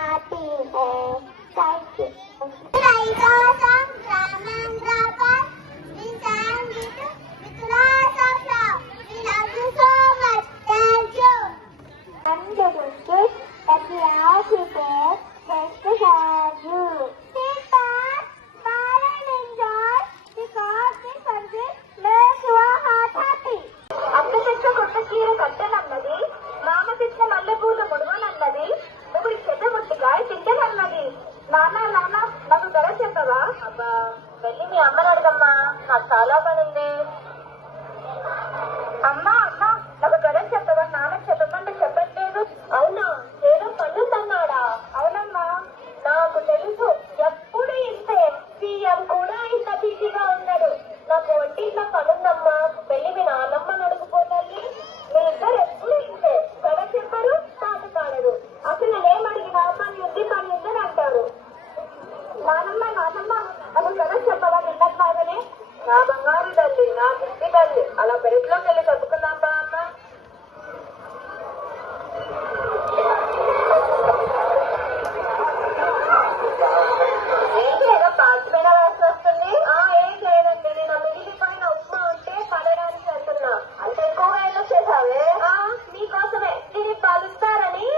आती है। Thank you. నానా నానా నాకు ధర చెప్పవా? అబ్బా వెళ్ళి మీ అమ్మని అడగమ్మా, నాకు చాలా పని ఉంది. అమ్మా అమ్మా నాకు ధర చెప్పవా? నాన్న చెప్పమంటే చెప్పట్లేదు. అవునా, ఏదో పనుందన్నాడా? అవునమ్మా నాకు తెలుసు, ఎప్పుడు ఇంతే. సీఎం కూడా ఇంత బిజీగా ఉన్నాడు. నాకు ఒంటింట్లో పనుందమ్మా, వెళ్ళి మీ నాన్నమ్మని అడుగుపోతాయి. మీ ఇద్దరు ఎప్పుడు ఇంతే, ధర చెప్పరు, తాట కాడరు. అసలు నేనేమడిగినా పని ఉంది పని ఉందని అంటారు. నానమ్మ నానమ్మ అది కదా చెప్పవా? నిన్నట్లాగనే నా బంగారు తల్లి, నా బుద్ధి తల్లి, అలా పెరట్లోకి వెళ్ళి చదువుకుందాం బా అమ్మ. ఏంటి ఏదో పాల్చిపోయిన వాసన వస్తుంది? ఏం లేదండి, నేను మిగిలిపోయిన ఉప్మా ఉంటే పడడానికి వెళ్తున్నా. అంత ఎక్కువగా ఎందుకు చేసావే? మీకోసమే, దీన్ని పలుస్తారని.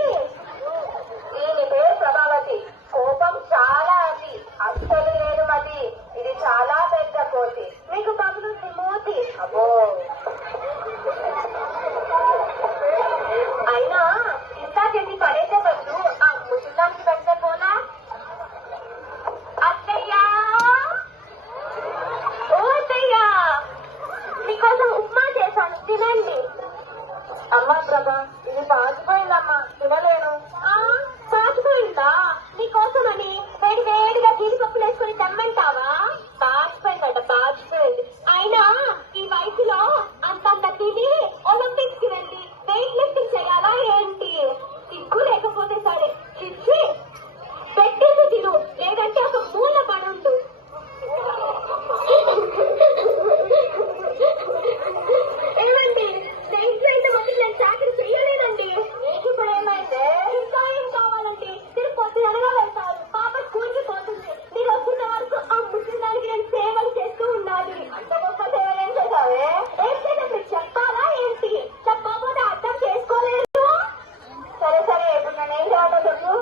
దీని పేరు ప్రభావతి. కోపం చాలా అది, అస్సలు లేదు మది. ఇది చాలా పెద్ద కోతి. మీకు పగులుంది మూతి. అబ్బో, అయినా ఇంత చేసి పడేసే బదులు ఆ ముసలానికి పెడితే పోనా? అత్తయ్యా, ఓ అత్తయ్యా, మీకోసం ఉప్మా చేశాను, తినండి. అమ్మా ప్రభా, ఇది పాచిపోయిందమ్మా, తినలేను. పాచిపోయిందా? నీకోసమని వేడి వేడిగా జీడిపప్పులు వేసుకుని తెమ్మంటావా? పాచిపోయిందట, పాచిపోయింది. అయినా ఈ వయసులో అంతంత తిని ఒలింపిక్స్ కి వెళ్ళి వెయిట్ లిఫ్టింగ్ చేయాలా ఏంటి? సిగ్గు లేకపోతే సరే, చిచ్చి పెట్టేసి తిను, లేదంటే ఒక మూల పడుండు. ఏమండి, ఇంట్లో ఇంతమంది నేను చాకరీ చెయ్యలేదండి. మీకు ఇప్పుడు ఏమైందే? ఇంకా ఏం కావాలండి? మీరు పొద్దునగా వెళ్తారు, పాప స్కూల్కి పోతుంది. మీరు వస్తున్న వరకు ఆ ముసలిదానికి నేను సేవలు చేస్తూ ఉండాలి. అంత గొప్ప సేవలు ఏం చేశావే? ఏం చేసేప్పుడు చెప్పాలా ఏంటి? చెప్పకపోతే అర్థం చేసుకోలేదు. సరే సరే, ఇప్పుడు నేను ఏం చేయాలో చెప్పు.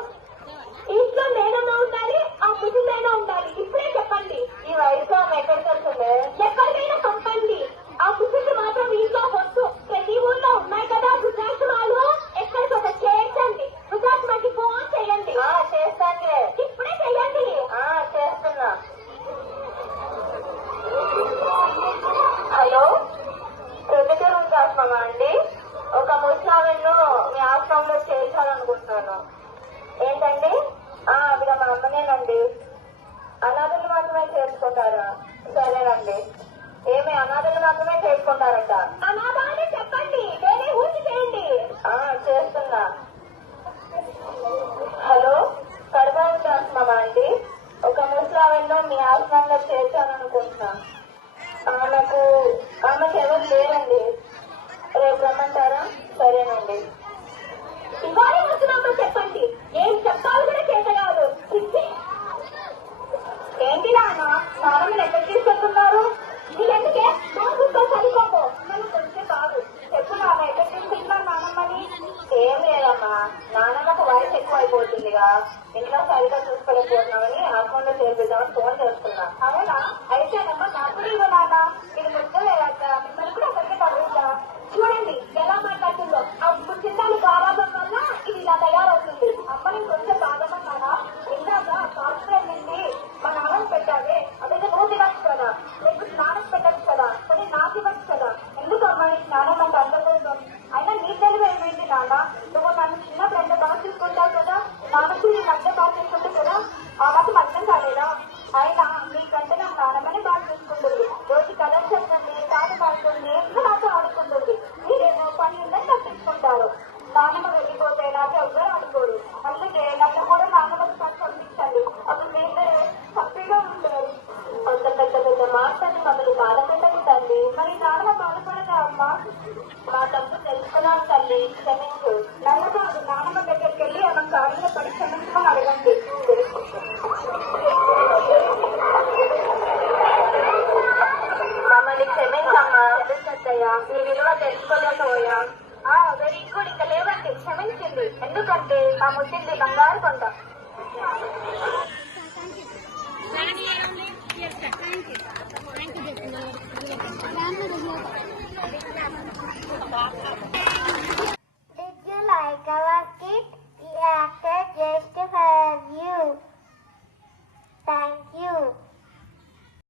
ఇంట్లో నేనన్నా ఉండాలి, ఆ ముసలిదైనా ఉండాలి. ఇప్పుడే చెప్పండి. ఈ వయసు ఆమె ఎక్కడికి వెళ్తుంది? ఎక్కడికైనా పంపండి. ఆ ముసలి మాత్రం ఇంట్లో వద్దు. ప్రతి ఊళ్ళో ఉన్నాయి కదా వృద్ధాశ్రమాలు, ఎక్కడికొక చేర్చండి. వృద్ధాశ్రమానికి ఫోన్ చేయండి. చేస్తానులే, ఇప్పుడే చెయ్యండి. చేస్తున్నా. హలో, ప్రొద్దుటూరు వృద్ధాశ్రమా అండి? ఒక ముసలావిను మీ ఆశ్రమంలో చేర్చాలనుకుంటున్నాను. ఏంటండి? ఆవిడ మా అమ్మనేనండి. అనాథలు మాత్రమే చేసుకుంటారా? సరేనండి. ఏమి అనాథలు మాత్రమే చేసుకుంటారట? అనాథాన్ని చెప్పండి, వేరే ఊరికి చేయండి. చేస్తున్నా. హలో, కడప వృద్ధాశ్రమా అండి? ఒక ముసలావిను మీ ఆశ్రమంలో చేర్చాలనుకుంటున్నా. ఆమెకు ఎవరు లేరండి. రేపు రమ్మంటారా? సరేనండి. ఇవాళ వస్తున్నప్పుడు చెప్పండి. ఏం చెప్పాలి కూడా చేతగాదు. ఏంటి నాన్న, నాన్నమ్మని ఎక్కడ తీసుకెళ్తున్నారు? నీకెందుకే నోట్బుక్తో చదువుకోకు. నన్ను కొంచెం కాదు చెప్పు నాన్న, ఎక్కడ తీసుకెళ్తున్నారు నాన్నమ్మని? ఏం లేదమ్మా, నాన్నమ్మకు వయసు ఎక్కువ అయిపోతుందిగా, ఇంట్లో సరిగా చూసుకోలేకపోతున్నామని ఆశ్రమంలో చేర్పిద్దామని ఫోన్ చేస్తున్నా. అవునా? అయితేనమ్మా నాకు ఇవ్వ నాన్న, ఇది ముద్దు లేదట, మిమ్మల్ని కూడా అక్కడికి తగ్గుతా. చూడండి ఎలా మాట్లాడుతుందో. ఆ ముచ్చిందాన్ని బాగా